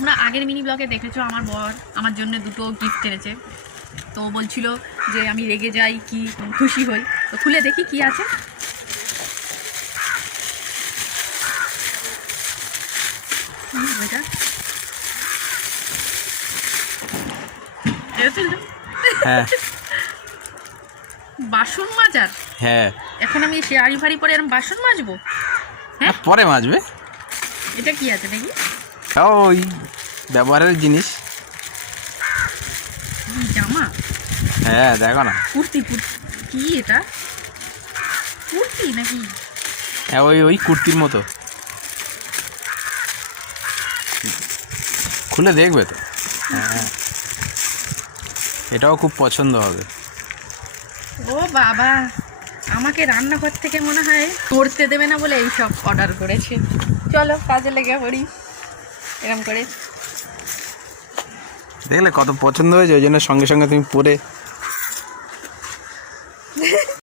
তোমরা আগের মিনি ব্লগে দেখেছো আমার বর আমার জন্য দুটো গিফট এনেছে। তো বলছিল যে আমি রেগে যাই কি খুশি হই। তো খুলে দেখি কি আছে। হ্যাঁ বাসন মাজার। হ্যাঁ এখন আমি শাড়ি ফাড়ি পরে এরকম বাসন মাজবো? হ্যাঁ পরে মাজবে। এটা কি আছে দেখি। ওই ব্যবহারের জিনিস। জামা? হ্যাঁ দেখো না। কুর্তি কুর্তি কি এটা? কুর্তি নাকি? হ্যাঁ ওই ওই কুর্তির মতো। খুলে দেখবে তো। হ্যাঁ এটাও খুব পছন্দ হবে। ও বাবা, আমাকে রান্নাঘর থেকে মনে হয় করতে দেবে না বলে এইসব অর্ডার করেছে। চলো কাজে লেগে পড়ি এরকম করে। দেখলে কত পছন্দ হয়েছে, ওই জন্য সঙ্গে সঙ্গে তুমি পরে